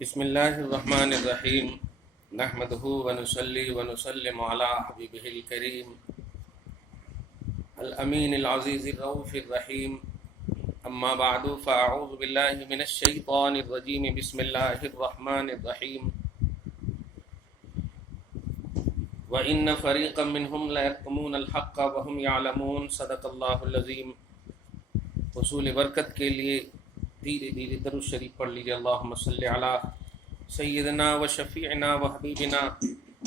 بسم اللہ الرحمن الرحیم نحمدہ ونصلی ونسلم علی حبیبہ الکریم الامین العزیز الرؤوف الرحیم اما بعد فاعوذ باللہ من الشیطان الرجیم بسم اللہ الرحمن الرحیم وَإِنَّ فَرِيقًا مِّنْهُمْ لَيَكْتُمُونَ الْحَقَّ وَهُمْ يَعْلَمُونَ صدق اللہ العظیم۔ حصول برکت کے لیے دھیرے دھیرے درود شریف پڑھ لیجیے۔ اللہم صلی علی سیدنا و شفیعنا و حبیبنا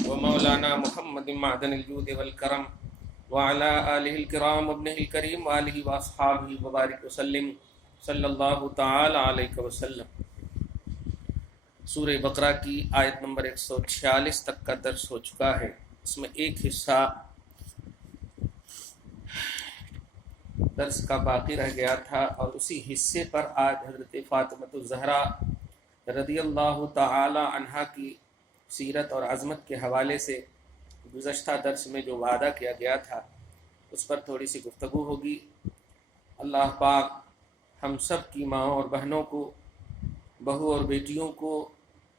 و مولانا محمد معدن الجود والکرم وعلی آلہ الکرام وابنہ الکریم وآلہ واصحابہ وبارک وسلم صلی اللہ تعالی علیہ وسلم۔ سورہ بقرہ کی آیت نمبر 146 تک کا درس ہو چکا ہے۔ اس میں ایک حصہ درس کا باقی رہ گیا تھا اور اسی حصے پر آج حضرت فاطمۃ الزہرا رضی اللہ تعالی عنہا کی سیرت اور عظمت کے حوالے سے گزشتہ درس میں جو وعدہ کیا گیا تھا اس پر تھوڑی سی گفتگو ہوگی۔ اللہ پاک ہم سب کی ماں اور بہنوں کو، بہو اور بیٹیوں کو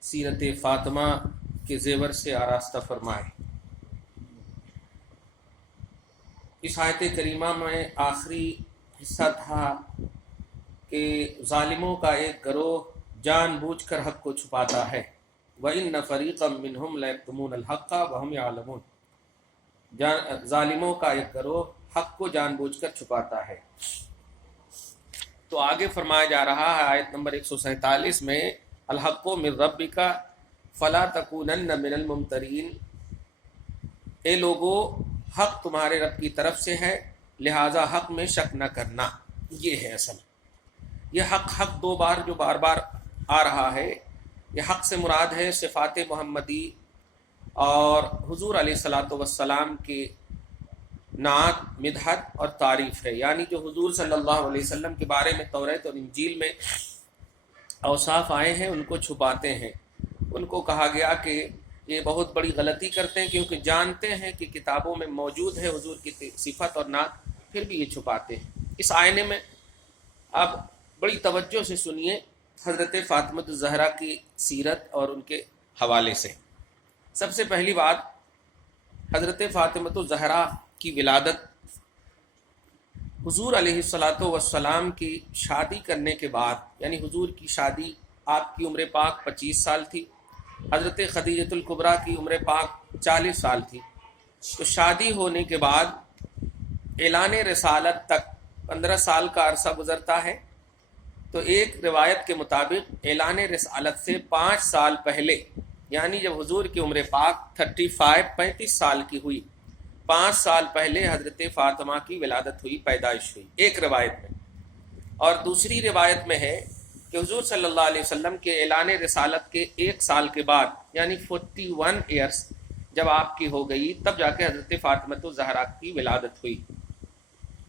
سیرت فاطمہ کے زیور سے آراستہ فرمائے۔ اس آیت کریمہ میں آخری حصہ تھا کہ ظالموں کا ایک گروہ جان بوجھ کر حق کو چھپاتا ہے۔ وَإِنَّ فَرِيقًا مِّنْهُمْ لَيَكْتُمُونَ الْحَقَّ وَهُمْ يَعْلَمُونَ۔ ظالموں کا ایک گروہ حق کو جان بوجھ کر چھپاتا ہے۔ تو آگے فرمایا جا رہا ہے آیت نمبر 147 میں، الحق من ربک فلا تکونن من الممترین۔ اے لوگو، حق تمہارے رب کی طرف سے ہے، لہٰذا حق میں شک نہ کرنا۔ یہ ہے اصل، یہ حق دو بار جو بار بار آ رہا ہے، یہ حق سے مراد ہے صفات محمدی اور حضور علیہ الصلاۃ والسلام کی نعت، مدحت اور تعریف ہے۔ یعنی جو حضور صلی اللہ علیہ وسلم کے بارے میں توریت اور انجیل میں اوصاف آئے ہیں ان کو چھپاتے ہیں۔ ان کو کہا گیا کہ یہ بہت بڑی غلطی کرتے ہیں کیونکہ جانتے ہیں کہ کتابوں میں موجود ہے حضور کی صفت اور نعت، پھر بھی یہ چھپاتے ہیں۔ اس آئینے میں اب بڑی توجہ سے سنیے حضرت فاطمۃ الزہرا کی سیرت اور ان کے حوالے سے۔ سب سے پہلی بات، حضرت فاطمۃ الزہرا کی ولادت حضور علیہ الصلاۃ والسلام کی شادی کرنے کے بعد، یعنی حضور کی شادی، آپ کی عمر پاک 25 سال تھی، حضرت خدیجۃ الکبریٰ کی عمر پاک 40 سال تھی۔ تو شادی ہونے کے بعد اعلان رسالت تک 15 سال کا عرصہ گزرتا ہے۔ تو ایک روایت کے مطابق اعلان رسالت سے 5 سال پہلے، یعنی جب حضور کی عمر پاک 35 سال کی ہوئی، 5 سال پہلے حضرت فاطمہ کی ولادت ہوئی، پیدائش ہوئی، ایک روایت میں۔ اور دوسری روایت میں ہے کہ حضور صلی اللہ علیہ وسلم کے اعلان رسالت کے 1 سال کے بعد، یعنی 41 ایئرس جب آپ کی ہو گئی، تب جا کے حضرت فاطمۃ الزہرا کی ولادت ہوئی۔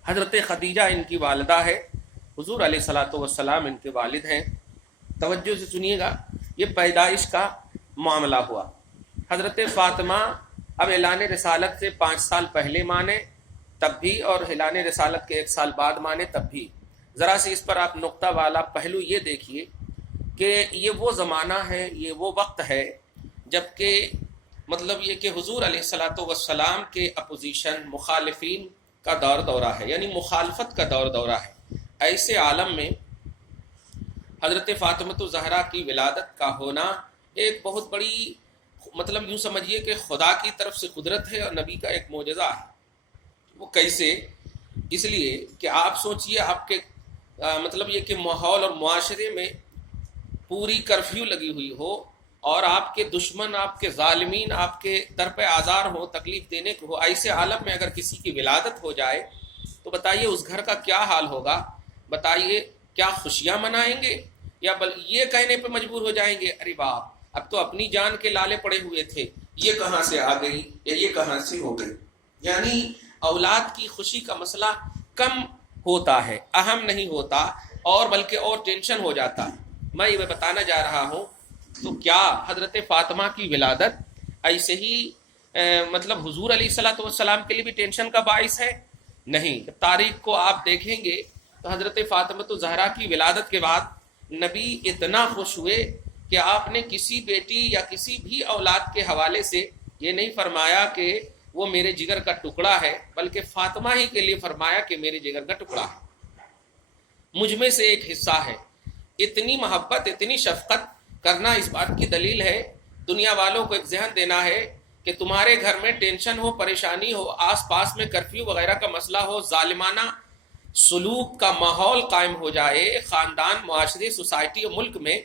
حضرت خدیجہ ان کی والدہ ہے، حضور علیہ الصلاۃ والسلام ان کے والد ہیں۔ توجہ سے سنیے گا، یہ پیدائش کا معاملہ ہوا۔ حضرت فاطمہ اب اعلان رسالت سے 5 سال پہلے مانے تب بھی، اور اعلان رسالت کے 1 سال بعد مانے تب بھی۔ ذرا سے اس پر آپ نقطہ والا پہلو یہ دیکھیے کہ یہ وہ زمانہ ہے، یہ وہ وقت ہے جب کہ مطلب یہ کہ حضور علیہ الصلاۃ والسلام کے اپوزیشن، مخالفین کا دورہ ہے، یعنی مخالفت کا دورہ ہے۔ ایسے عالم میں حضرت فاطمۃ الزہرا کی ولادت کا ہونا ایک بہت بڑی، مطلب یوں سمجھیے کہ خدا کی طرف سے قدرت ہے اور نبی کا ایک معجزہ ہے۔ وہ کیسے؟ اس لیے کہ آپ سوچئے، آپ کے مطلب یہ کہ ماحول اور معاشرے میں پوری کرفیو لگی ہوئی ہو اور آپ کے دشمن، آپ کے ظالمین آپ کے در پہ آزار ہو، تکلیف دینے کو ہو، ایسے عالم میں اگر کسی کی ولادت ہو جائے تو بتائیے اس گھر کا کیا حال ہوگا؟ بتائیے کیا خوشیاں منائیں گے یا یہ کہنے پہ مجبور ہو جائیں گے ارے باپ، اب تو اپنی جان کے لالے پڑے ہوئے تھے، یہ کہاں سے آ گئی یا یہ کہاں سے ہو گئی؟ یعنی اولاد کی خوشی کا مسئلہ کم ہوتا ہے، اہم نہیں ہوتا، اور بلکہ اور ٹینشن ہو جاتا ہے۔ میں یہ بتانا جا رہا ہوں، تو کیا حضرت فاطمہ کی ولادت ایسے ہی مطلب حضور علیہ الصلاۃ والسلام کے لیے بھی ٹینشن کا باعث ہے؟ نہیں۔ جب تاریخ کو آپ دیکھیں گے تو حضرت فاطمۃ الزہرا کی ولادت کے بعد نبی اتنا خوش ہوئے کہ آپ نے کسی بیٹی یا کسی بھی اولاد کے حوالے سے یہ نہیں فرمایا کہ وہ میرے جگر کا ٹکڑا ہے، بلکہ فاطمہ ہی کے لیے فرمایا کہ میرے جگر کا ٹکڑا ہے، مجھ میں سے ایک حصہ ہے۔ اتنی محبت، اتنی شفقت کرنا اس بات کی دلیل ہے، دنیا والوں کو ایک ذہن دینا ہے کہ تمہارے گھر میں ٹینشن ہو، پریشانی ہو، آس پاس میں کرفیو وغیرہ کا مسئلہ ہو، ظالمانہ سلوک کا ماحول قائم ہو جائے خاندان، معاشرے، سوسائٹی اور ملک میں،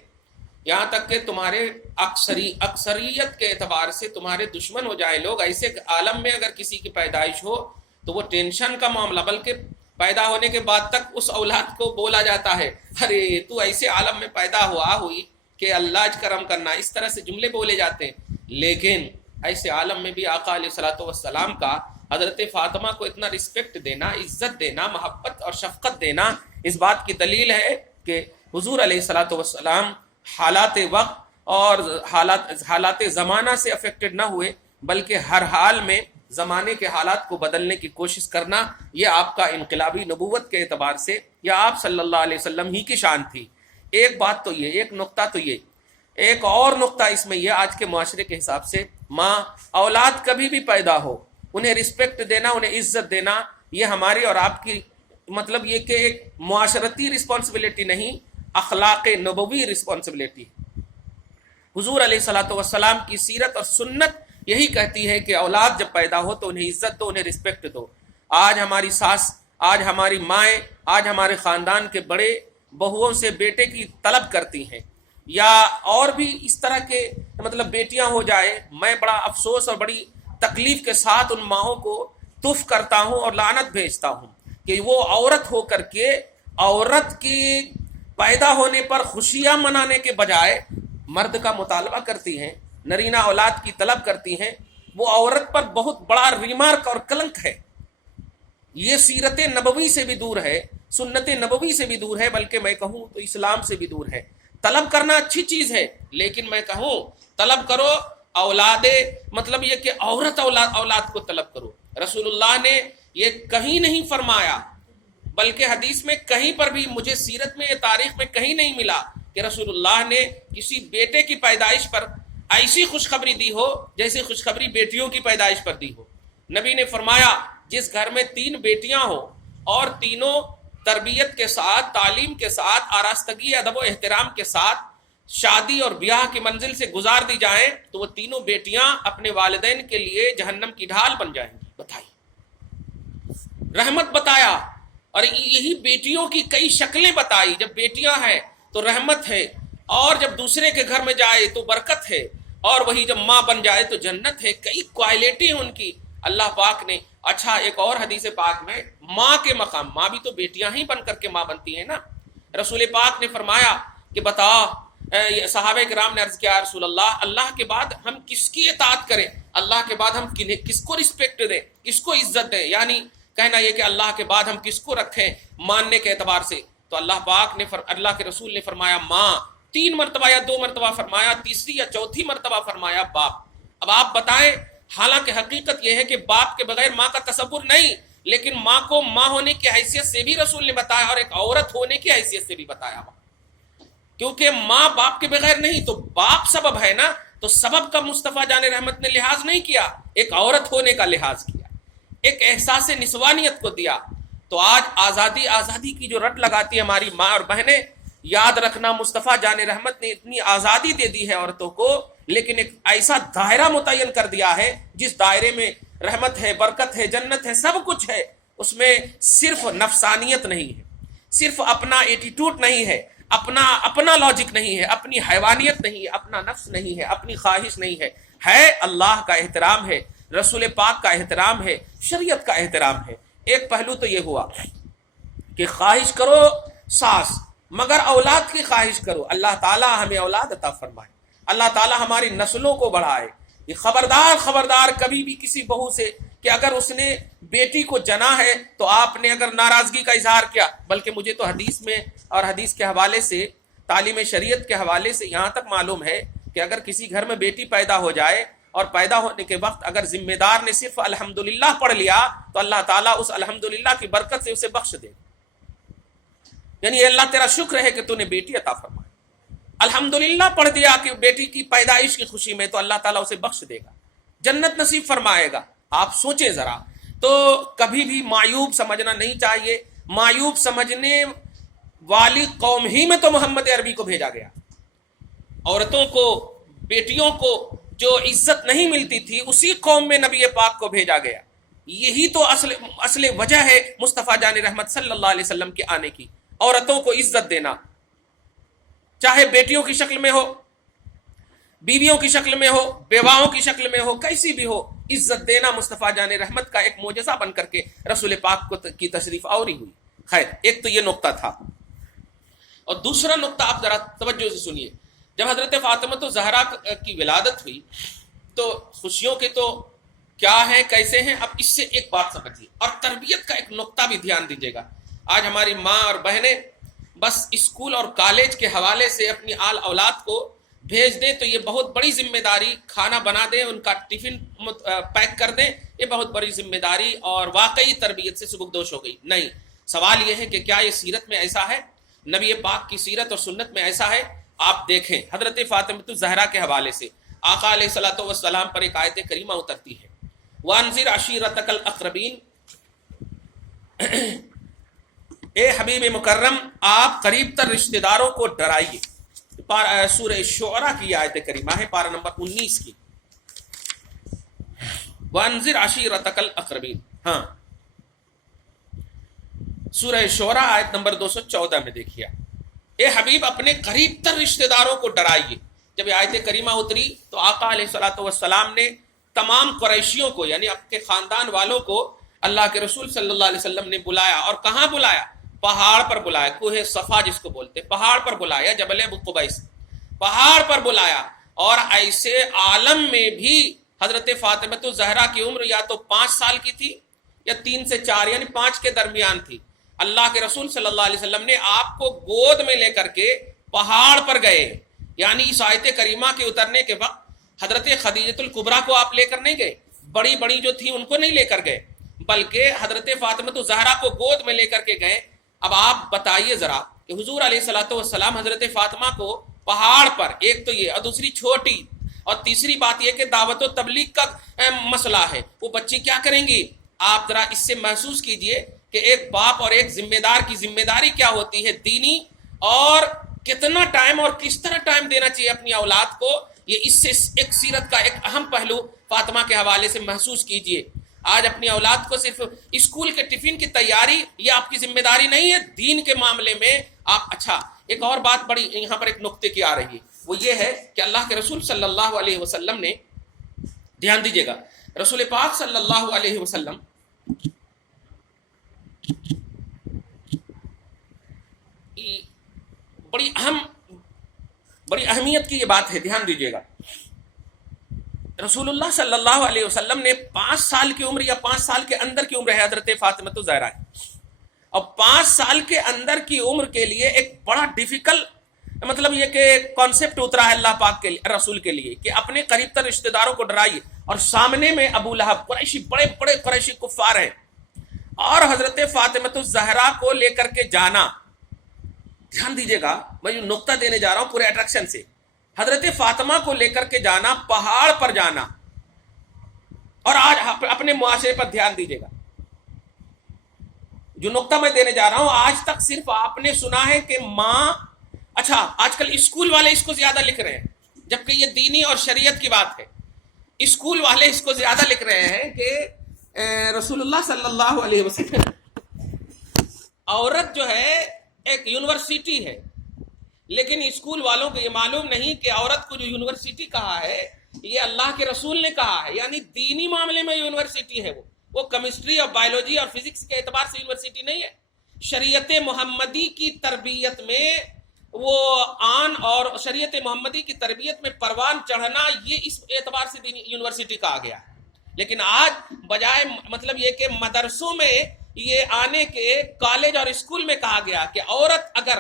یہاں تک کہ تمہارے اکثریت کے اعتبار سے تمہارے دشمن ہو جائیں لوگ، ایسے عالم میں اگر کسی کی پیدائش ہو تو وہ ٹینشن کا معاملہ، بلکہ پیدا ہونے کے بعد تک اس اولاد کو بولا جاتا ہے ارے تو ایسے عالم میں پیدا ہوئی کہ اللہ کرم کرنا، اس طرح سے جملے بولے جاتے ہیں۔ لیکن ایسے عالم میں بھی آقا علیہ الصلوۃ والسلام کا حضرت فاطمہ کو اتنا رسپیکٹ دینا، عزت دینا، محبت اور شفقت دینا، اس بات کی دلیل ہے کہ حضور علیہ الصلوۃ والسلام حالات وقت اور حالات زمانہ سے افیکٹڈ نہ ہوئے، بلکہ ہر حال میں زمانے کے حالات کو بدلنے کی کوشش کرنا، یہ آپ کا انقلابی نبوت کے اعتبار سے یا آپ صلی اللہ علیہ وسلم ہی کی شان تھی۔ ایک بات تو یہ، ایک نقطہ تو یہ، ایک اور نقطہ اس میں یہ، آج کے معاشرے کے حساب سے ماں اولاد کبھی بھی پیدا ہو انہیں رسپیکٹ دینا، انہیں عزت دینا، یہ ہماری اور آپ کی مطلب یہ کہ ایک معاشرتی رسپانسبلٹی نہیں، اخلاق نبوی رسپانسبلٹی۔ حضور علیہ الصلوۃ والسلام کی سیرت اور سنت یہی کہتی ہے کہ اولاد جب پیدا ہو تو انہیں عزت دو، انہیں رسپیکٹ دو۔ آج ہماری ساس، آج ہماری مائیں، آج ہمارے خاندان کے بڑے بہوؤں سے بیٹے کی طلب کرتی ہیں، یا اور بھی اس طرح کے مطلب بیٹیاں ہو جائے، میں بڑا افسوس اور بڑی تکلیف کے ساتھ ان ماؤں کو تف کرتا ہوں اور لعنت بھیجتا ہوں کہ وہ عورت ہو کر کے عورت کی پیدا ہونے پر خوشیاں منانے کے بجائے مرد کا مطالبہ کرتی ہیں، نرینہ اولاد کی طلب کرتی ہیں۔ وہ عورت پر بہت بڑا ریمارک اور کلنک ہے، یہ سیرت نبوی سے بھی دور ہے، سنت نبوی سے بھی دور ہے، بلکہ میں کہوں تو اسلام سے بھی دور ہے۔ طلب کرنا اچھی چیز ہے، لیکن میں کہوں طلب کرو اولاد، مطلب یہ کہ عورت اولاد کو طلب کرو۔ رسول اللہ نے یہ کہیں نہیں فرمایا، بلکہ حدیث میں کہیں پر بھی، مجھے سیرت میں، تاریخ میں کہیں نہیں ملا کہ رسول اللہ نے کسی بیٹے کی پیدائش پر ایسی خوشخبری دی ہو جیسے خوشخبری بیٹیوں کی پیدائش پر دی ہو۔ نبی نے فرمایا جس گھر میں 3 بیٹیاں ہوں اور تینوں تربیت کے ساتھ، تعلیم کے ساتھ، آراستگی، ادب و احترام کے ساتھ شادی اور بیاہ کی منزل سے گزار دی جائیں تو وہ تینوں بیٹیاں اپنے والدین کے لیے جہنم کی ڈھال بن جائیں گی۔ بتائیے، رحمت بتایا، اور یہی بیٹیوں کی کئی شکلیں بتائی۔ جب بیٹیاں ہیں تو رحمت ہے، اور جب دوسرے کے گھر میں جائے تو برکت ہے، اور وہی جب ماں بن جائے تو جنت ہے۔ کئی کوالٹی ہیں ان کی اللہ پاک نے۔ اچھا، ایک اور حدیث پاک میں ماں کے مقام، ماں بھی تو بیٹیاں ہی بن کر کے ماں بنتی ہیں نا۔ رسول پاک نے فرمایا کہ بتا، صحابہ کرام نے عرض کیا رسول اللہ، اللہ کے بعد ہم کس کی اطاعت کریں، اللہ کے بعد ہم کس کو رسپیکٹ دیں، کس کو عزت دیں، یعنی کہنا یہ کہ اللہ کے بعد ہم کس کو رکھیں ماننے کے اعتبار سے؟ تو اللہ پاک نے اللہ کے رسول نے فرمایا ماں 3 مرتبہ یا 2 مرتبہ فرمایا، تیسری یا چوتھی مرتبہ فرمایا باپ۔ اب آپ بتائیں، حالانکہ حقیقت یہ ہے کہ باپ کے بغیر ماں کا تصور نہیں، لیکن ماں کو ماں ہونے کی حیثیت سے بھی رسول نے بتایا، اور ایک عورت ہونے کی حیثیت سے بھی بتایا، کیونکہ ماں باپ کے بغیر نہیں، تو باپ سبب ہے نا، تو سبب کا مصطفیٰ جان رحمت نے لحاظ نہیں کیا، ایک عورت ہونے کا لحاظ کیا، ایک احساس نسوانیت کو دیا۔ تو آج آزادی کی جو رٹ لگاتی ہے ہماری ماں اور بہنیں، یاد رکھنا مصطفیٰ جان رحمت نے اتنی آزادی دے دی ہے عورتوں کو، لیکن ایک ایسا دائرہ متعین کر دیا ہے جس دائرے میں رحمت ہے، برکت ہے، جنت ہے، سب کچھ ہے۔ اس میں صرف نفسانیت نہیں ہے، صرف اپنا ایٹیٹیوڈ نہیں ہے، اپنا لاجک نہیں ہے، اپنی حیوانیت نہیں ہے، اپنا نفس نہیں ہے، اپنی خواہش نہیں ہے اللہ کا احترام ہے، رسول پاک کا احترام ہے، شریعت کا احترام ہے۔ ایک پہلو تو یہ ہوا کہ خواہش کرو ساس، مگر اولاد کی خواہش کرو، اللہ تعالی ہمیں اولاد عطا فرمائے، اللہ تعالی ہماری نسلوں کو بڑھائے۔ یہ خبردار کبھی بھی کسی بہو سے کہ اگر اس نے بیٹی کو جنا ہے تو آپ نے اگر ناراضگی کا اظہار کیا، بلکہ مجھے تو حدیث میں اور حدیث کے حوالے سے، تعلیم شریعت کے حوالے سے یہاں تک معلوم ہے کہ اگر کسی گھر میں بیٹی پیدا ہو جائے اور پیدا ہونے کے وقت اگر ذمہ دار نے صرف الحمدللہ پڑھ لیا تو اللہ تعالیٰ اس الحمدللہ کی برکت سے اسے بخش دے، یعنی اللہ تیرا شکر ہے کہ تو نے بیٹی عطا فرمائی۔ الحمدللہ پڑھ دیا کہ بیٹی کی پیدائش کی خوشی میں، تو اللہ تعالیٰ اسے بخش دے گا، جنت نصیب فرمائے گا۔ آپ سوچیں ذرا، تو کبھی بھی معیوب سمجھنا نہیں چاہیے۔ معیوب سمجھنے والی قوم ہی میں تو محمد عربی کو بھیجا گیا۔ عورتوں کو، بیٹیوں کو جو عزت نہیں ملتی تھی، اسی قوم میں نبی پاک کو بھیجا گیا۔ یہی تو اصل وجہ ہے مصطفیٰ جان رحمت صلی اللہ علیہ وسلم کے آنے کی، عورتوں کو عزت دینا، چاہے بیٹیوں کی شکل میں ہو، بیویوں کی شکل میں ہو، بیواؤں کی شکل میں ہو، کیسی بھی ہو، عزت دینا مصطفیٰ جان رحمت کا ایک معجزہ بن کر کے رسول پاک کی تشریف آوری ہوئی۔ خیر، ایک تو یہ نقطہ تھا، اور دوسرا نقطہ آپ ذرا توجہ سے سنیے۔ جب حضرت فاطمہ الزہرا کی ولادت ہوئی تو خوشیوں کے تو کیا ہیں، کیسے ہیں، اب اس سے ایک بات سمجھیے، اور تربیت کا ایک نقطہ بھی دھیان دیجیے گا۔ آج ہماری ماں اور بہنیں بس اسکول اور کالج کے حوالے سے اپنی آل اولاد کو بھیج دیں تو یہ بہت بڑی ذمہ داری، کھانا بنا دیں، ان کا ٹفن پیک کر دیں، یہ بہت بڑی ذمہ داری اور واقعی تربیت سے سبکدوش ہو گئی۔ نہیں، سوال یہ ہے کہ کیا یہ سیرت میں ایسا ہے، نبی پاک کی سیرت اور سنت میں ایسا ہے؟ آپ دیکھیں حضرت فاطمہ الزہرا کے حوالے سے آقا علیہ الصلوۃ والسلام پر ایک آیت کریمہ اترتی ہے، وانذر عشیرتک الاقربین، اے حبیب مکرم آپ قریب تر رشتہ داروں کو ڈرائیے۔ سورہ شعراء کی آیت کریمہ ہے، پارہ نمبر 19 کی، وانذر عشیرتک الاقربین۔ ہاں، سورہ شعراء آیت نمبر 214 میں دیکھیے، اے حبیب اپنے قریب تر رشتہ داروں کو ڈرائیے۔ جب یہ آیت کریمہ اتری تو آقا علیہ الصلوۃ والسلام نے تمام قریشیوں کو، یعنی اپنے خاندان والوں کو، اللہ کے رسول صلی اللہ علیہ وسلم نے بلایا، اور کہاں بلایا؟ پہاڑ پر بلایا، کوہ صفا جس کو بولتے، پہاڑ پر بلایا، جبل ابو قبیس، پہاڑ پر بلایا۔ اور ایسے عالم میں بھی حضرت فاطمہ الزہرا کی عمر یا تو 5 سال کی تھی یا 3 سے 4 یعنی 5 کے درمیان تھی۔ اللہ کے رسول صلی اللہ علیہ وسلم نے آپ کو گود میں لے کر کے پہاڑ پر گئے، یعنی اس آیت کریمہ کے اترنے کے وقت حضرت خدیجہ الکبریٰ کو آپ لے کر نہیں گئے، بڑی بڑی جو تھی ان کو نہیں لے کر گئے، بلکہ حضرت فاطمہ الزہرا کو گود میں لے کر کے گئے۔ اب آپ بتائیے ذرا کہ حضور علیہ الصلوۃ والسلام حضرت فاطمہ کو پہاڑ پر، ایک تو یہ، اور دوسری چھوٹی، اور تیسری بات یہ کہ دعوت و تبلیغ کا مسئلہ ہے، وہ بچی کیا کریں گی؟ آپ ذرا اس سے محسوس کیجئے کہ ایک باپ اور ایک ذمہ دار کی ذمہ داری کیا ہوتی ہے دینی، اور کتنا ٹائم اور کس طرح ٹائم دینا چاہیے اپنی اولاد کو۔ یہ اس سے ایک سیرت کا ایک اہم پہلو فاطمہ کے حوالے سے محسوس کیجئے۔ آج اپنی اولاد کو صرف اسکول کے ٹفن کی تیاری یہ آپ کی ذمہ داری نہیں ہے، دین کے معاملے میں آپ۔ اچھا، ایک اور بات بڑی یہاں پر ایک نقطے کی آ رہی ہے، وہ یہ ہے کہ اللہ کے رسول صلی اللہ علیہ وسلم نے، دھیان دیجیے گا، رسول پاک صلی اللہ علیہ وسلم بڑی اہمیت کی یہ بات ہے، دھیان دیجیے گا۔ رسول اللہ صلی اللہ علیہ وسلم نے 5 سال کی عمر یا 5 سال کے اندر کی عمر ہے حضرت فاطمہ الزہرا، اور 5 سال کے اندر کی عمر کے لیے ایک بڑا ڈیفیکلٹ مطلب یہ کہ کانسیپٹ اترا ہے اللہ پاک کے رسول کے لیے کہ اپنے قریب تر رشتہ داروں کو ڈرائیے، اور سامنے میں ابو لہب، قریشی، بڑے بڑے قریشی کفار ہیں، اور حضرت فاطمہ الزہرا کو لے کر کے جانا۔ دھیان دیجیے گا، میں جو نقطہ دینے جا رہا ہوں پورے اٹریکشن سے، حضرت فاطمہ کو لے کر کے جانا، پہاڑ پر جانا۔ اور آج اپنے معاشرے پر دھیان دیجیے گا، جو نقطہ میں دینے جا رہا ہوں، آج تک صرف آپ نے سنا ہے کہ ماں، اچھا آج کل اسکول والے اس کو زیادہ لکھ رہے ہیں، جبکہ یہ دینی اور شریعت کی بات ہے۔ اسکول والے اس کو زیادہ لکھ رہے ہیں کہ رسول اللہ صلی اللہ علیہ وسلم، عورت جو ہے ایک یونیورسٹی ہے، لیکن اسکول والوں کو یہ معلوم نہیں کہ عورت کو جو یونیورسٹی کہا ہے یہ اللہ کے رسول نے کہا ہے، یعنی دینی معاملے میں یونیورسٹی ہے، وہ کیمسٹری اور بایولوجی اور فزکس کے اعتبار سے یونیورسٹی نہیں ہے۔ شریعت محمدی کی تربیت میں وہ آن اور شریعت محمدی کی تربیت میں پروان چڑھنا، یہ اس اعتبار سے دینی یونیورسٹی کہا گیا ہے۔ لیکن آج بجائے مطلب یہ کہ مدرسوں میں یہ آنے کے کالج اور اسکول میں کہا گیا کہ عورت اگر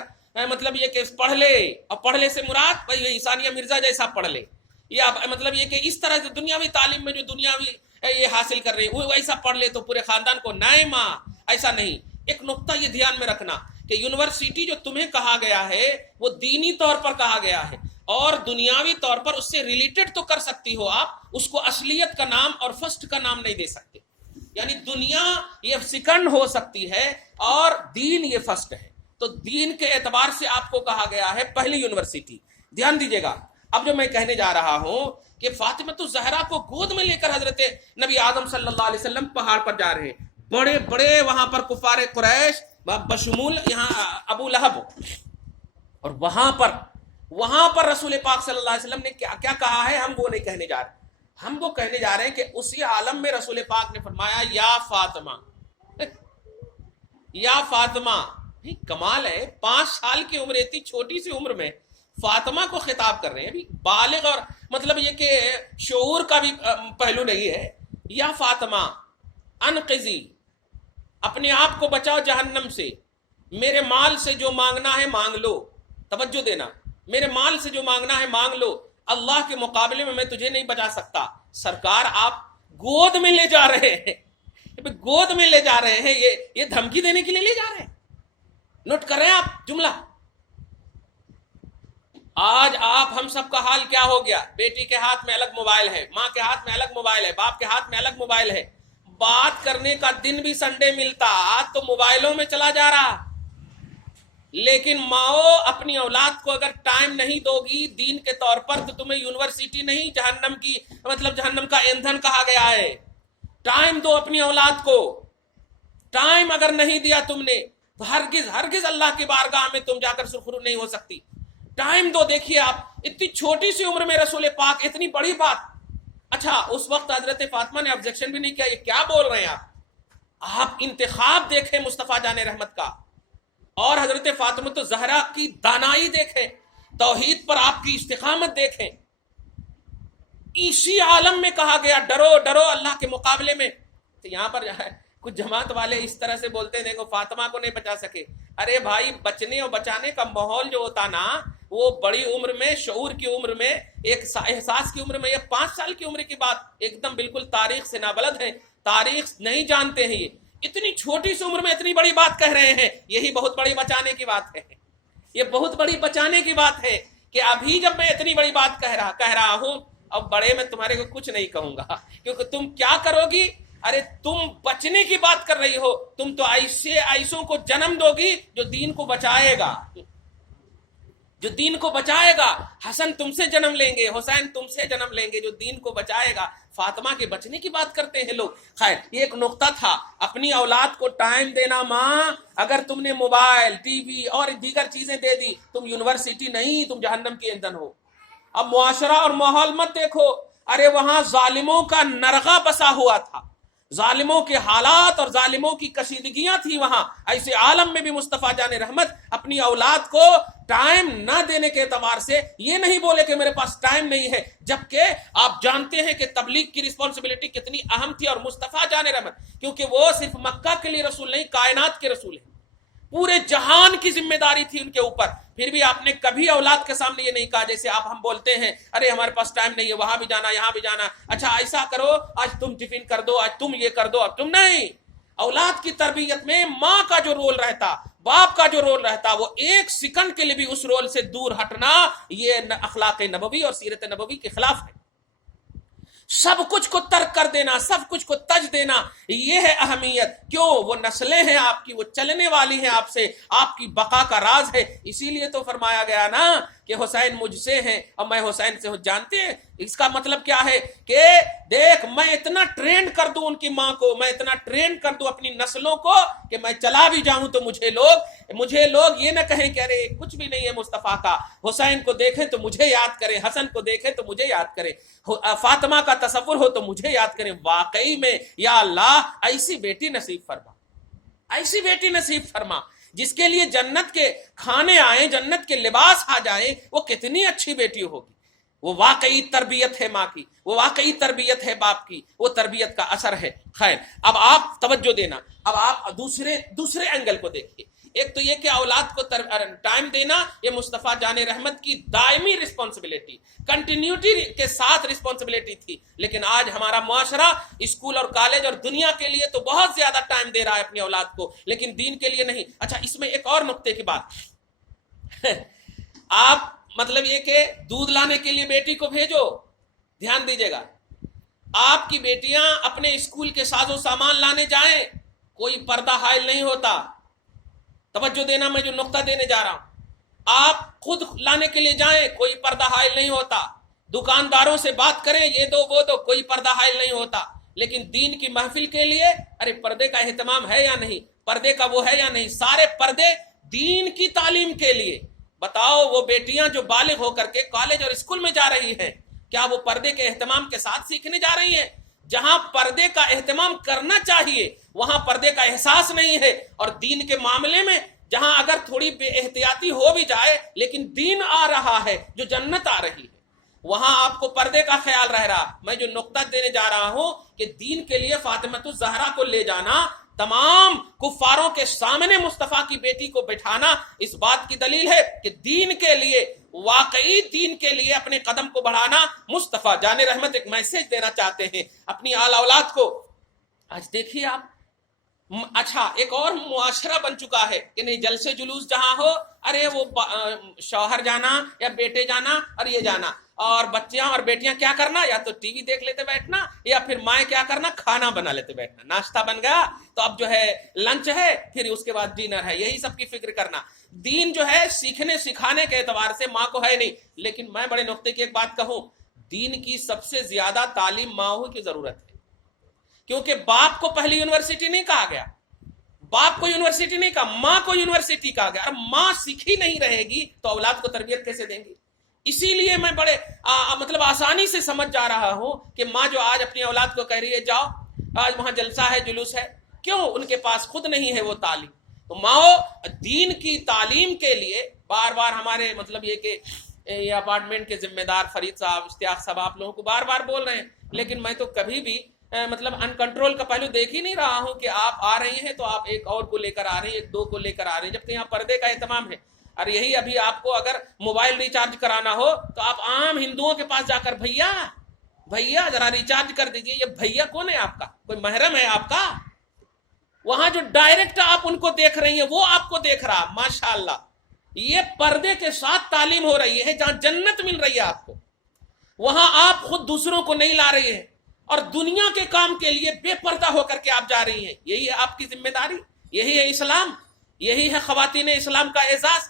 مطلب یہ کہ پڑھ لے، اور پڑھنے سے مراد بھائی ثانیہ مرزا جیسا پڑھ لے، یا مطلب یہ کہ اس طرح سے دنیاوی تعلیم میں جو دنیاوی یہ حاصل کر رہی ہے وہ ایسا پڑھ لے تو پورے خاندان کو نائمہ، ایسا نہیں۔ ایک نقطہ یہ دھیان میں رکھنا کہ یونیورسٹی جو تمہیں کہا گیا ہے وہ دینی طور پر کہا گیا ہے اور دنیاوی طور پر اس سے ریلیٹڈ تو کر سکتی ہو آپ، اس کو اصلیت کا نام اور فرسٹ کا نام نہیں دے سکتے. یعنی دنیا یہ سیکنڈ ہو سکتی ہے اور دین یہ فرسٹ ہے. تو دین کے اعتبار سے آپ کو کہا گیا ہے پہلی یونیورسٹی. دھیان دیجیے گا، اب جو میں کہنے جا رہا ہوں کہ فاطمۃ الزہرا کو گود میں لے کر حضرت نبی اعظم صلی اللہ علیہ وسلم پہاڑ پر جا رہے ہیں. بڑے بڑے وہاں پر کفار قریش بشمول یہاں ابو لہب، اور وہاں پر رسول پاک صلی اللہ علیہ وسلم نے کیا کہا ہے، ہم وہ نہیں کہنے جا رہے. ہم وہ کہنے جا رہے ہیں کہ اسی عالم میں رسول پاک نے فرمایا یا فاطمہ، یا فاطمہ. کمال ہے، 5 سال کی عمر، اتنی چھوٹی سی عمر میں فاطمہ کو خطاب کر رہے ہیں. ابھی بالغ اور مطلب یہ کہ شعور کا بھی پہلو نہیں ہے. یا فاطمہ انقذی، اپنے آپ کو بچاؤ جہنم سے، میرے مال سے جو مانگنا ہے مانگ لو. توجہ دینا، میرے مال سے جو مانگنا ہے مانگ لو، اللہ کے مقابلے میں تجھے نہیں بچا سکتا. سرکار آپ گود میں لے جا رہے ہیں، گود میں لے جا رہے ہیں، یہ دھمکی دینے کے لیے لے جا رہے ہیں. نوٹ کر رہے ہیں آپ جملہ. آج آپ ہم سب کا حال کیا ہو گیا؟ بیٹی کے ہاتھ میں الگ موبائل ہے، ماں کے ہاتھ میں الگ موبائل ہے، باپ کے ہاتھ میں الگ موبائل ہے. بات کرنے کا دن بھی سنڈے ملتا، آج تو موبائلوں میں چلا جا رہا. لیکن ماں اپنی اولاد کو اگر ٹائم نہیں دو گی دین کے طور پر تو تمہیں یونیورسٹی نہیں جہنم کی مطلب جہنم کا ایندھن کہا گیا ہے. ٹائم دو اپنی اولاد کو. ٹائم اگر نہیں دیا تم نے تو ہرگز اللہ کی بارگاہ میں تم جا کر سرخرو نہیں ہو سکتی. ٹائم دو. دیکھیے آپ اتنی چھوٹی سی عمر میں رسول پاک اتنی بڑی بات. اچھا اس وقت حضرت فاطمہ نے آبجیکشن بھی نہیں کیا. یہ کیا بول رہے ہیں آپ انتخاب دیکھیں مصطفیٰ جان رحمت کا، اور حضرت فاطمہ الزہرا کی دانائی دیکھیں، توحید پر آپ کی استقامت دیکھیں. اسی عالم میں کہا گیا ڈرو ڈرو اللہ کے مقابلے میں. تو یہاں پر کچھ جماعت والے اس طرح سے بولتے ہیں دیکھو فاطمہ کو نہیں بچا سکے. ارے بھائی بچنے اور بچانے کا ماحول جو ہوتا نا وہ بڑی عمر میں، شعور کی عمر میں، ایک احساس کی عمر میں. یہ 5 سال کی عمر کی بات ایک دم بالکل تاریخ سے نابلد ہے، تاریخ نہیں جانتے ہیں. یہ اتنی چھوٹی سی عمر میں اتنی بڑی بات کہہ رہے ہیں. یہی بہت بڑی بچانے کی بات ہے. یہ بہت بڑی بچانے کی بات ہے کہ ابھی جب میں اتنی بڑی بات کہہ رہا ہوں، اب بڑے میں تمہارے کو کچھ نہیں کہوں گا کیونکہ تم کیا کرو گی. ارے تم بچنے کی بات کر رہی ہو، تم تو ایسوں کو جنم دو گی جو دین کو بچائے گا، جو دین کو بچائے گا. حسن تم سے جنم لیں گے، حسین تم سے جنم لیں گے، جو دین کو بچائے گا. فاطمہ کے بچنے کی بات کرتے ہیں لوگ. خیر یہ ایک نقطہ تھا. اپنی اولاد کو ٹائم دینا. ماں اگر تم نے موبائل، ٹی وی اور دیگر چیزیں دے دی تم یونیورسٹی نہیں، تم جہنم کی ایندھن ہو. اب معاشرہ اور ماحول مت دیکھو. ارے وہاں ظالموں کا نرغہ بسا ہوا تھا، ظالموں کے حالات اور ظالموں کی کشیدگیاں تھی وہاں. ایسے عالم میں بھی مصطفیٰ جان رحمت اپنی اولاد کو ٹائم نہ دینے کے اعتبار سے یہ نہیں بولے کہ میرے پاس ٹائم نہیں ہے، جبکہ آپ جانتے ہیں کہ تبلیغ کی رسپانسبلٹی کتنی اہم تھی. اور مصطفیٰ جان رحمت کیونکہ وہ صرف مکہ کے لیے رسول نہیں، کائنات کے رسول ہیں، پورے جہان کی ذمہ داری تھی ان کے اوپر. پھر بھی آپ نے کبھی اولاد کے سامنے یہ نہیں کہا جیسے آپ ہم بولتے ہیں ارے ہمارے پاس ٹائم نہیں ہے، وہاں بھی جانا یہاں بھی جانا، اچھا ایسا کرو آج تم ٹفن کر دو، آج تم یہ کر دو. اب تم نہیں. اولاد کی تربیت میں ماں کا جو رول رہتا، باپ کا جو رول رہتا، وہ ایک سیکنڈ کے لیے بھی اس رول سے دور ہٹنا یہ اخلاق نبوی اور سیرت نبوی کے خلاف ہے. سب کچھ کو ترک کر دینا، سب کچھ کو تج دینا، یہ ہے اہمیت. کیوں؟ وہ نسلیں ہیں آپ کی، وہ چلنے والی ہیں آپ سے، آپ کی بقا کا راز ہے. اسی لیے تو فرمایا گیا نا کہ حسین مجھ سے ہیں اور میں حسین سے ہوں. جانتے ہیں اس کا مطلب کیا ہے؟ کہ دیکھ میں اتنا ٹرینڈ کر دوں ان کی ماں کو، میں اتنا ٹرینڈ کر دوں اپنی نسلوں کو کہ میں چلا بھی جاؤں تو مجھے لوگ یہ نہ کہیں کہ ارے کچھ بھی نہیں ہے مصطفیٰ کا. حسین کو دیکھیں تو مجھے یاد کریں، حسن کو دیکھیں تو مجھے یاد کریں، فاطمہ کا تصور ہو تو مجھے یاد کریں. واقعی میں یا اللہ ایسی بیٹی نصیب فرما، ایسی بیٹی نصیب فرما جس کے لیے جنت کے کھانے آئیں، جنت کے لباس آ جائیں. وہ کتنی اچھی بیٹی ہوگی. وہ واقعی تربیت ہے ماں کی، وہ واقعی تربیت ہے باپ کی، وہ تربیت کا اثر ہے. خیر اب آپ توجہ دینا، اب آپ دوسرے اینگل کو دیکھیے. ایک تو یہ کہ اولاد کو ٹائم دینا، یہ مصطفیٰ جان رحمت کی دائمی رسپانسبلٹی، کنٹینیوٹی کے ساتھ رسپانسبلٹی تھی. لیکن آج ہمارا معاشرہ اسکول اور کالج اور دنیا کے لیے تو بہت زیادہ ٹائم دے رہا ہے اپنی اولاد کو، لیکن دین کے لیے نہیں. اچھا، اس میں ایک اور نقطے کی بات آپ مطلب یہ کہ دودھ لانے کے لیے بیٹی کو بھیجو، دھیان دیجیے گا، آپ کی بیٹیاں اپنے اسکول کے ساز و سامان لانے جائیں، کوئی پردہ حائل نہیں ہوتا. توجہ دینا، میں جو نقطہ دینے جا رہا ہوں، آپ خود لانے کے لیے جائیں، کوئی پردہ حائل نہیں ہوتا. دکانداروں سے بات کریں، یہ دو وہ دو، کوئی پردہ حائل نہیں ہوتا. لیکن دین کی محفل کے لیے ارے پردے کا اہتمام ہے یا نہیں، پردے کا وہ ہے یا نہیں، سارے پردے دین کی تعلیم کے لیے. بتاؤ وہ بیٹیاں جو بالغ ہو کر کے کالج اور اسکول میں جا رہی ہیں، کیا وہ پردے کے اہتمام کے ساتھ سیکھنے جا رہی ہیں؟ جہاں پردے کا اہتمام کرنا چاہیے وہاں پردے کا احساس نہیں ہے. اور دین کے معاملے میں جہاں اگر تھوڑی بے احتیاطی ہو بھی جائے لیکن دین آ رہا ہے، جو جنت آ رہی ہے، وہاں آپ کو پردے کا خیال رہ رہا. میں جو نقطہ دینے جا رہا ہوں کہ دین کے لیے فاطمہ الزہرا کو لے جانا، تمام کفاروں کے سامنے مصطفیٰ کی بیٹی کو بٹھانا، اس بات کی دلیل ہے کہ دین کے لیے، واقعی دین کے لیے اپنے قدم کو بڑھانا. مصطفیٰ جان رحمت ایک میسج دینا چاہتے ہیں اپنی آل اولاد کو. آج دیکھیے آپ، اچھا ایک اور معاشرہ بن چکا ہے کہ نہیں، جلسے جلوس جہاں ہو، ارے وہ شوہر جانا یا بیٹے جانا اور یہ جانا، اور بچیاں اور بیٹیاں کیا کرنا، یا تو ٹی وی دیکھ لیتے بیٹھنا، یا پھر مائیں کیا کرنا، کھانا بنا لیتے بیٹھنا. ناشتہ بن گیا تو اب جو ہے لنچ ہے، پھر اس کے بعد ڈنر ہے، یہی سب کی فکر کرنا. دین جو ہے سیکھنے سکھانے کے اعتبار سے ماں کو ہے نہیں. لیکن میں بڑے نقطے کی ایک بات کہوں، دین کی سب سے زیادہ تعلیم ماؤں کی ضرورت ہے، کیونکہ باپ کو پہلی یونیورسٹی نہیں کہا گیا، باپ کو یونیورسٹی نہیں کہا، ماں کو یونیورسٹی کہا گیا. اور ماں سیکھی نہیں رہے گی تو اولاد کو تربیت کیسے دیں گی؟ اسی لیے میں بڑے مطلب آسانی سے سمجھ جا رہا ہوں کہ ماں جو آج اپنی اولاد کو کہہ رہی ہے جاؤ آج وہاں جلسہ ہے، جلوس ہے، کیوں؟ ان کے پاس خود نہیں ہے وہ تعلیم. تو ماں دین کی تعلیم کے لیے بار بار ہمارے مطلب یہ کہ یہ اپارٹمنٹ کے ذمہ دار فرید صاحب، اشتیاق صاحب، آپ لوگوں کو بار بار بول رہے ہیں، لیکن میں تو کبھی بھی مطلب ان کنٹرول کا پہلو دیکھ ہی نہیں رہا ہوں کہ آپ آ رہی ہیں تو آپ ایک اور کو لے کر آ رہی ہیں، ایک دو کو لے کر آ رہی ہیں، جبکہ یہاں پردے کا اہتمام ہے. اور یہی ابھی آپ کو اگر موبائل ریچارج کرانا ہو تو آپ عام ہندوؤں کے پاس جا کر بھیا ذرا ریچارج کر دیجئے. یہ بھیا کون ہے آپ کا؟ کوئی محرم ہے آپ کا؟ وہاں جو ڈائریکٹ آپ ان کو دیکھ رہی ہیں وہ آپ کو دیکھ رہا. ماشاءاللہ، یہ پردے کے ساتھ تعلیم ہو رہی ہے. جہاں جنت مل رہی ہے آپ کو، وہاں آپ خود دوسروں کو نہیں لا رہی ہیں، اور دنیا کے کام کے لیے بے پردہ ہو کر کے آپ جا رہی ہیں. یہی ہے آپ کی ذمہ داری، یہی ہے اسلام، یہی ہے خواتین اسلام کا اعزاز.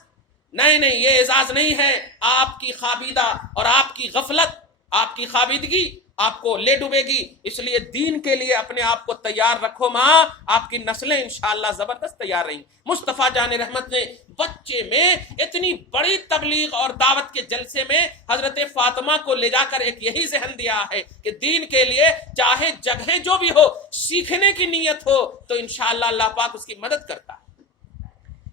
نہیں، یہ اعزاز نہیں ہے. آپ کی خابیدہ اور آپ کی غفلت، آپ کی خابیدگی آپ کو لے ڈوبے گی. اس لیے دین کے لیے اپنے آپ کو تیار رکھو ماں، آپ کی نسلیں انشاءاللہ زبردست تیار رہیں. مصطفیٰ جان رحمت نے بچے میں اتنی بڑی تبلیغ اور دعوت کے جلسے میں حضرت فاطمہ کو لے جا کر ایک یہی ذہن دیا ہے کہ دین کے لیے چاہے جگہیں جو بھی ہو، سیکھنے کی نیت ہو تو انشاءاللہ اللہ پاک اس کی مدد کرتا ہے.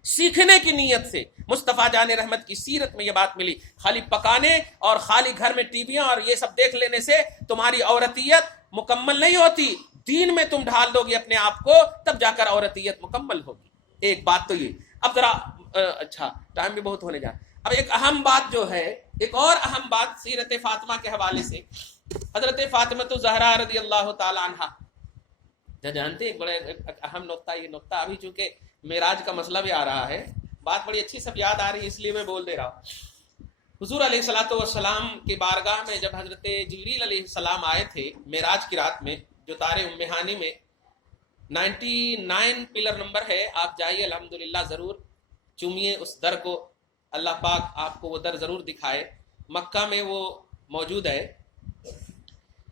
سیکھنے کی نیت سے مصطفیٰ جان رحمت کی سیرت میں یہ بات ملی. خالی پکانے اور خالی گھر میں ٹی ویاں اور یہ سب دیکھ لینے سے تمہاری عورتیت مکمل نہیں ہوتی. دین میں تم ڈھال دو گی اپنے آپ کو، تب جا کر عورتیت مکمل ہوگی. ایک بات تو یہ. اب ذرا اچھا ٹائم بھی بہت ہونے جا رہا. اب ایک اہم بات جو ہے، ایک اور اہم بات سیرت فاطمہ کے حوالے سے، حضرت فاطمہ الزہرا رضی اللہ تعالی عنہا، جانتے ہیں بڑے اہم نقطہ، یہ نقطہ ابھی چونکہ معراج کا مسئلہ بھی آ رہا ہے، بات بڑی اچھی سب یاد آ رہی ہے اس لیے میں بول دے رہا ہوں. حضور علیہ الصلوۃ والسلام کی بارگاہ میں جب حضرت جبریل علیہ السلام آئے تھے معراج کی رات میں، جو تار امہانی میں 99 پلر نمبر ہے، آپ جائیے الحمدللہ ضرور چومیے اس در کو، اللہ پاک آپ کو وہ در ضرور دکھائے. مکہ میں وہ موجود ہے.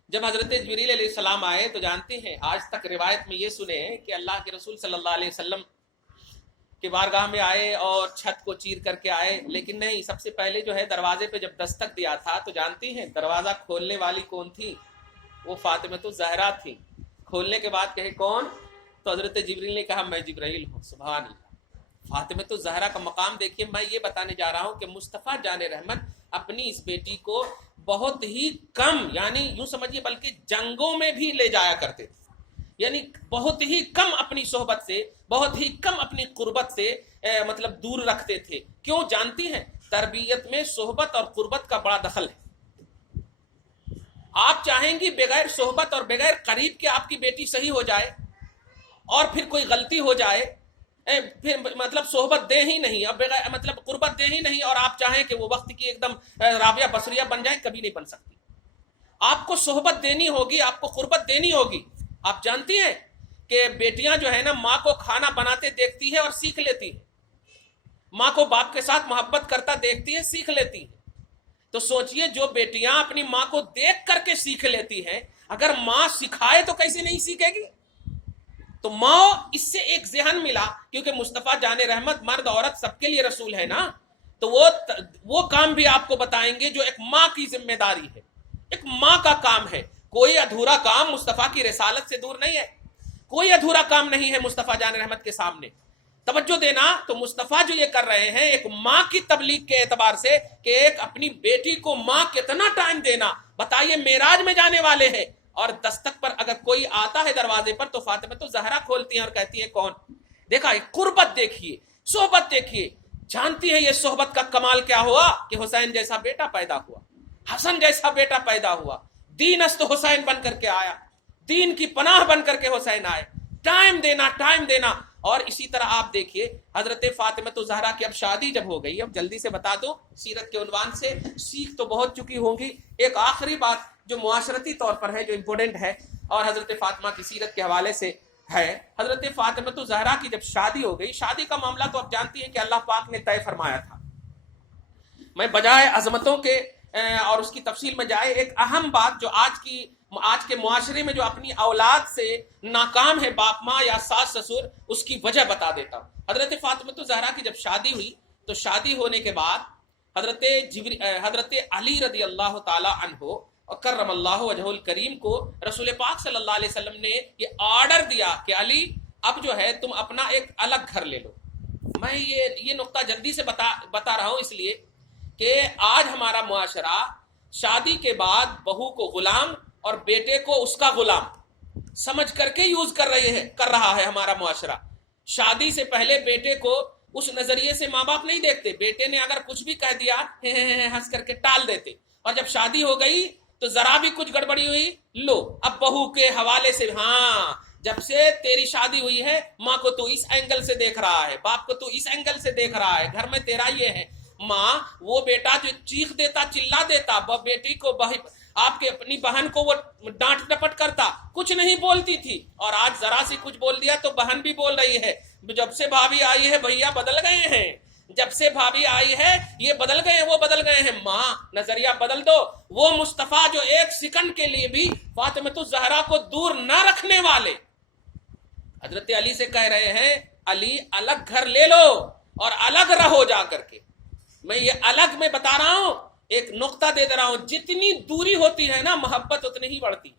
جب حضرت جبریل علیہ السلام آئے تو جانتے ہیں آج تک روایت میں یہ سنے ہیں کہ اللہ کے رسول صلی اللہ علیہ وسلم کے بارگاہ میں آئے اور چھت کو چیر کر کے آئے، لیکن نہیں، سب سے پہلے جو ہے دروازے پہ جب دستک دیا تھا تو جانتے ہیں دروازہ کھولنے والی کون تھی؟ وہ فاطمہ الزہرا تھی. کھولنے کے بعد کہے کون؟ تو حضرت جبریل نے کہا میں جبرائیل ہوں. سبحان اللہ. فاطمہ الزہرا کا مقام دیکھیے. میں یہ بتانے جا رہا ہوں کہ مصطفیٰ جان رحمت اپنی اس بیٹی کو بہت ہی کم، یعنی یوں سمجھیے بلکہ جنگوں میں بھی لے جایا کرتے تھے. یعنی بہت ہی کم اپنی صحبت سے، بہت ہی کم اپنی قربت سے مطلب دور رکھتے تھے. کیوں؟ جانتی ہیں تربیت میں صحبت اور قربت کا بڑا دخل ہے. آپ چاہیں گی بغیر صحبت اور بغیر قریب کے آپ کی بیٹی صحیح ہو جائے اور پھر کوئی غلطی ہو جائے، پھر مطلب صحبت دے ہی نہیں، اب بغیر مطلب قربت دے ہی نہیں، اور آپ چاہیں کہ وہ وقت کی ایک دم رابعہ بصریہ بن جائے، کبھی نہیں بن سکتی. آپ کو صحبت دینی ہوگی، آپ کو قربت دینی ہوگی. آپ جانتی ہیں کہ بیٹیاں جو ہے نا ماں کو کھانا بناتے دیکھتی ہے اور سیکھ لیتی ہے، ماں کو باپ کے ساتھ محبت کرتا دیکھتی ہے، سیکھ لیتی ہے. تو سوچئے جو بیٹیاں اپنی ماں کو دیکھ کر کے سیکھ لیتی ہیں، اگر ماں سکھائے تو کیسے نہیں سیکھے گی؟ تو ماں اس سے ایک ذہن ملا، کیونکہ مصطفیٰ جان رحمت مرد عورت سب کے لیے رسول ہے نا، تو وہ کام بھی آپ کو بتائیں گے جو ایک ماں کی ذمہ داری ہے، ایک ماں کا کام ہے. کوئی ادھورا کام مصطفیٰ کی رسالت سے دور نہیں ہے، کوئی ادھورا کام نہیں ہے مصطفیٰ جان رحمت کے سامنے. توجہ دینا، تو مصطفیٰ جو یہ کر رہے ہیں ایک ماں کی تبلیغ کے اعتبار سے کہ ایک اپنی بیٹی کو ماں کتنا ٹائم دینا. بتائیے معراج میں جانے والے ہیں اور دستک پر اگر کوئی آتا ہے دروازے پر تو فاطمہ تو زہرا کھولتی ہیں اور کہتی ہے کون؟ دیکھا قربت دیکھیے، صحبت دیکھیے. جانتی ہے یہ صحبت کا کمال کیا ہوا کہ حسین جیسا بیٹا پیدا ہوا، حسن جیسا بیٹا پیدا ہوا. دین است حسین بن کر کے آیا، دین کی پناہ بن کر کے حسین آئے. ٹائم دینا، ٹائم دینا. اور اسی طرح آپ دیکھیے حضرت فاطمہ زہرا کی اب شادی جب ہو گئی، اب جلدی سے بتا دو سیرت کے عنوان سے سیکھ تو بہت چکی ہوں گی. ایک آخری بات جو معاشرتی طور پر ہے، جو امپورٹنٹ ہے اور حضرت فاطمہ کی سیرت کے حوالے سے ہے. حضرت فاطمہ زہرا کی جب شادی ہو گئی، شادی کا معاملہ تو اب جانتی ہیں کہ اللہ پاک نے طے فرمایا تھا. میں بجائے عظمتوں کے اور اس کی تفصیل میں جائے، ایک اہم بات جو آج کے معاشرے میں جو اپنی اولاد سے ناکام ہے باپ ماں یا ساس سسر، اس کی وجہ بتا دیتا ہوں. حضرت فاطمہ زہرا کی جب شادی ہوئی تو شادی ہونے کے بعد حضرت علی رضی اللہ تعالی عنہ اور کرم اللہ وجہ الکریم کو رسول پاک صلی اللہ علیہ وسلم نے یہ آرڈر دیا کہ علی اب جو ہے تم اپنا ایک الگ گھر لے لو. میں یہ نقطہ جلدی سے بتا رہا ہوں اس لیے کہ آج ہمارا معاشرہ شادی کے بعد بہو کو غلام اور بیٹے کو اس کا غلام سمجھ کر کے یوز کر رہا ہے ہمارا معاشرہ. شادی سے پہلے بیٹے کو اس نظریے سے ماں باپ نہیں دیکھتے، بیٹے نے اگر کچھ بھی کہہ دیا ہنس کر کے ٹال دیتے، اور جب شادی ہو گئی تو ذرا بھی کچھ گڑبڑی ہوئی، لو اب بہو کے حوالے سے، ہاں جب سے تیری شادی ہوئی ہے ماں کو تو اس اینگل سے دیکھ رہا ہے، باپ کو تو اس اینگل سے دیکھ رہا ہے، گھر میں تیرا یہ ہے. ماں وہ بیٹا جو چیخ دیتا چلا دیتا، بیٹی کو آپ کے اپنی بہن کو وہ ڈانٹ ڈپٹ کرتا، کچھ نہیں بولتی تھی، اور آج ذرا سی کچھ بول دیا تو بہن بھی بول رہی ہے جب سے بھابھی آئی ہے بھیا بدل گئے ہیں، جب سے بھابھی آئی ہے یہ بدل گئے ہیں وہ بدل گئے ہیں. ماں نظریہ بدل دو. وہ مصطفیٰ جو ایک سیکنڈ کے لیے بھی فاطمہ زہرا کو دور نہ رکھنے والے حضرت علی سے کہہ رہے ہیں علی الگ گھر لے لو اور الگ رہو جا کر کے. میں یہ الگ میں بتا رہا ہوں، ایک نقطہ دے رہا ہوں، جتنی دوری ہوتی ہے نا محبت اتنی ہی بڑھتی.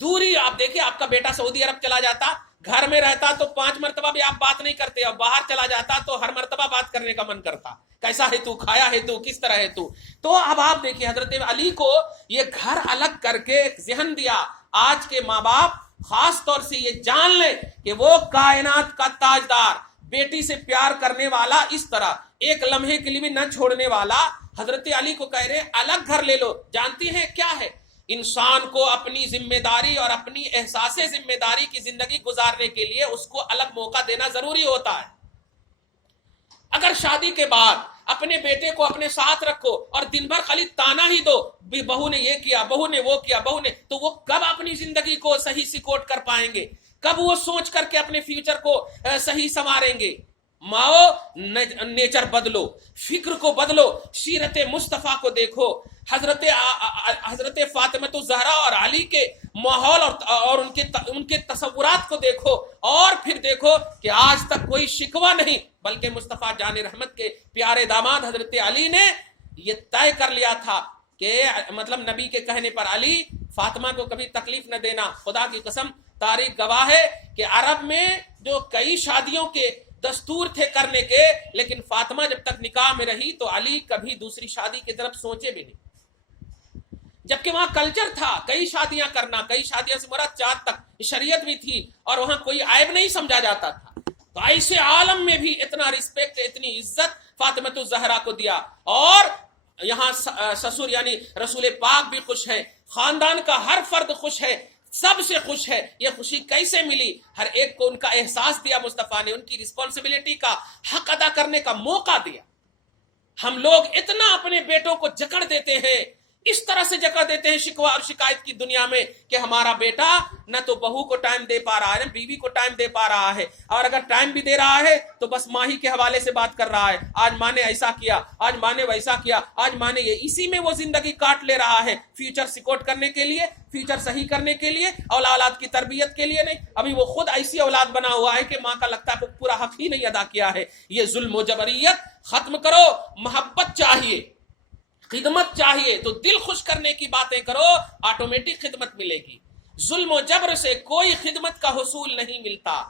دوری آپ دیکھیں، آپ کا بیٹا سعودی عرب چلا جاتا، گھر میں رہتا تو 5 مرتبہ بھی آپ بات نہیں کرتے، اور باہر چلا جاتا تو ہر مرتبہ بات کرنے کا من کرتا، کیسا ہے تو، کھایا ہے تو، کس طرح ہے تو. تو اب آپ دیکھیں حضرت علی کو یہ گھر الگ کر کے ایک ذہن دیا. آج کے ماں باپ خاص طور سے یہ جان لیں کہ وہ کائنات کا تاجدار، بیٹی سے پیار کرنے والا، اس طرح ایک لمحے کے لیے بھی نہ چھوڑنے والا حضرت علی کو کہہ رہے الگ گھر لے لو. جانتی ہیں کیا ہے؟ انسان کو اپنی ذمہ داری اور اپنی احساس ذمہ داری کی زندگی گزارنے کے لیے اس کو الگ موقع دینا ضروری ہوتا ہے. اگر شادی کے بعد اپنے بیٹے کو اپنے ساتھ رکھو اور دن بھر خالی تانا ہی دو، بہو نے یہ کیا، بہو نے وہ کیا، بہو نے، تو وہ کب اپنی زندگی کو صحیح سکوٹ کر پائیں گے؟ کب وہ سوچ کر کے اپنے فیوچر کو صحیح سنواریں گے؟ ماؤ نیچر بدلو، فکر کو بدلو، سیرت مصطفیٰ کو دیکھو، حضرت فاطمہ زہرا اور علی کے ماحول اور ان کے تصورات کو دیکھو، اور پھر دیکھو کہ آج تک کوئی شکوہ نہیں، بلکہ مصطفیٰ جان رحمت کے پیارے داماد حضرت علی نے یہ طے کر لیا تھا کہ مطلب نبی کے کہنے پر علی فاطمہ کو کبھی تکلیف نہ دینا. خدا کی قسم تاریخ گواہ ہے کہ عرب میں جو کئی شادیوں کے دستور تھے کرنے کے، لیکن فاطمہ جب تک نکاح میں رہی تو علی کبھی دوسری شادی کی طرف سوچے بھی نہیں. جبکہ وہاں کلچر تھا کئی شادیاں کرنا، کئی شادیاں سے مراد 4 تک، شریعت بھی تھی اور وہاں کوئی عیب نہیں سمجھا جاتا تھا. تو ایسے عالم میں بھی اتنا رسپیکٹ، اتنی عزت فاطمۃ الزہرا کو دیا. اور یہاں سسر یعنی رسول پاک بھی خوش ہے، خاندان کا ہر فرد خوش ہے، سب سے خوش ہے. یہ خوشی کیسے ملی؟ ہر ایک کو ان کا احساس دیا مصطفیٰ نے، ان کی رسپانسبلٹی کا حق ادا کرنے کا موقع دیا. ہم لوگ اتنا اپنے بیٹوں کو جکڑ دیتے ہیں، اس طرح سے جکڑ دیتے ہیں شکوہ اور شکایت کی دنیا میں کہ ہمارا بیٹا نہ تو بہو کو ٹائم دے پا رہا ہے، نہ بیوی کو ٹائم دے پا رہا ہے، اور اگر ٹائم بھی دے رہا ہے تو بس ماں ہی کے حوالے سے بات کر رہا ہے. آج ماں نے ایسا کیا، آج ماں نے ویسا کیا، آج ماں نے یہ، اسی میں وہ زندگی کاٹ لے رہا ہے. فیوچر سیکورٹ کرنے کے لیے، فیوچر صحیح کرنے کے لیے، اولاد کی تربیت کے لیے نہیں. ابھی وہ خود ایسی اولاد بنا ہوا ہے کہ ماں کا لگتا ہے پورا حق ہی نہیں ادا کیا ہے. یہ ظلم و جبریت ختم کرو. محبت چاہیے، خدمت چاہیے تو دل خوش کرنے کی باتیں کرو، آٹومیٹک خدمت ملے گی. ظلم و جبر سے کوئی خدمت کا حصول نہیں ملتا.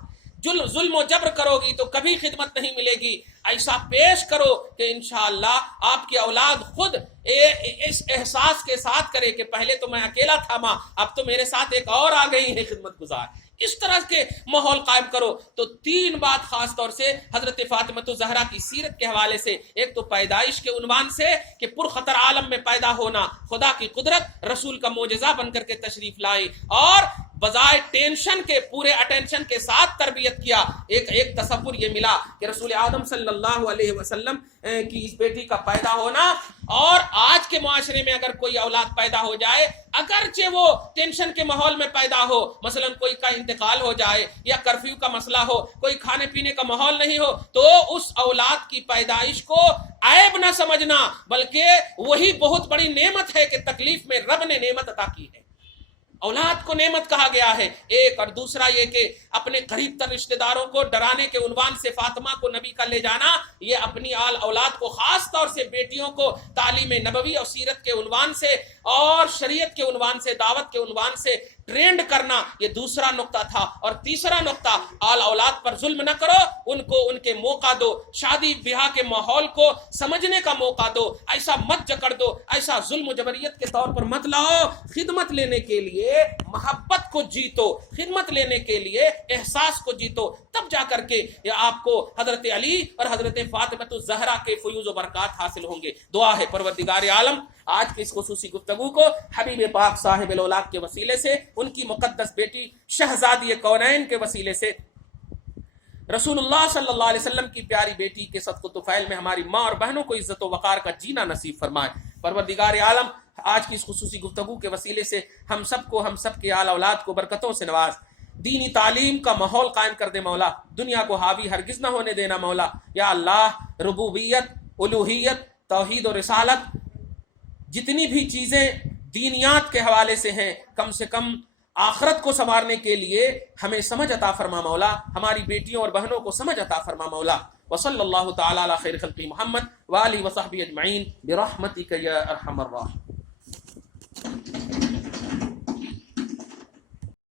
ظلم و جبر کرو گی تو کبھی خدمت نہیں ملے گی. ایسا پیش کرو کہ انشاءاللہ آپ کی اولاد خود اس احساس کے ساتھ کرے کہ پہلے تو میں اکیلا تھا ماں، اب تو میرے ساتھ ایک اور آ گئی ہے خدمت گزار. اس طرح کے ماحول قائم کرو. تو 3 بات خاص طور سے حضرت فاطمۃ الزہرا کی سیرت کے حوالے سے، ایک تو پیدائش کے عنوان سے کہ پرخطر عالم میں پیدا ہونا، خدا کی قدرت رسول کا معجزہ بن کر کے تشریف لائی، اور بجائے ٹینشن کے پورے اٹینشن کے ساتھ تربیت کیا. ایک تصور یہ ملا کہ رسول اعظم صلی اللہ علیہ وسلم کی اس بیٹی کا پیدا ہونا، اور آج کے معاشرے میں اگر کوئی اولاد پیدا ہو جائے، اگرچہ وہ ٹینشن کے ماحول میں پیدا ہو، مثلا کوئی کا انتقال ہو جائے یا کرفیو کا مسئلہ ہو، کوئی کھانے پینے کا ماحول نہیں ہو، تو اس اولاد کی پیدائش کو عیب نہ سمجھنا، بلکہ وہی بہت بڑی نعمت ہے کہ تکلیف میں رب نے نعمت عطا کی ہے. اولاد کو نعمت کہا گیا ہے. ایک اور دوسرا یہ کہ اپنے قریب تر رشتہ داروں کو ڈرانے کے عنوان سے فاطمہ کو نبی کا لے جانا، یہ اپنی اولاد کو خاص طور سے بیٹیوں کو تعلیم نبوی اور سیرت کے عنوان سے اور شریعت کے عنوان سے، دعوت کے عنوان سے ٹرینڈ کرنا، یہ دوسرا نقطہ تھا. اور تیسرا نقطہ، اولاد پر ظلم نہ کرو، ان کو ان کے موقع دو، شادی بیاہ کے ماحول کو سمجھنے کا موقع دو، ایسا مت جکڑ دو، ایسا ظلم و جبریت کے طور پر مت لاؤ. خدمت لینے کے لیے محبت کو جیتو، خدمت لینے کے لیے احساس کو جیتو، تب جا کر کے آپ کو حضرت علی اور حضرت فاطمۃ الزہرا کے فیوز و برکات حاصل ہوں گے. دعا ہے پروردگار عالم آج کی اس خصوصی گفتگو کو حبیب پاک صاحب الاولاق کے وسیلے سے، ان کی مقدس بیٹی شہزادی کونین کے وسیلے سے، رسول اللہ صلی اللہ علیہ وسلم کی پیاری بیٹی کے صدق و طفیل میں ہماری ماں اور بہنوں کو عزت و وقار کا جینا نصیب فرمائے. پروردگار عالم آج کی اس خصوصی گفتگو کے وسیلے سے ہم سب کے آل اولاد کو برکتوں سے نواز، دینی تعلیم کا ماحول قائم کر دے مولا، دنیا کو حاوی ہرگز نہ ہونے دینا مولا. یا اللہ، ربوبیت، الوہیت، توحید و رسالت، جتنی بھی چیزیں دینیات کے حوالے سے ہیں، کم سے کم آخرت کو سنوارنے کے لیے ہمیں سمجھ عطا فرما مولا، ہماری بیٹیوں اور بہنوں کو سمجھ عطا فرما مولا. وصلی اللہ تعالی علی خیر خلق محمد وآلہ وصحبہ اجمعین برحمتک یا ارحم الراحمین.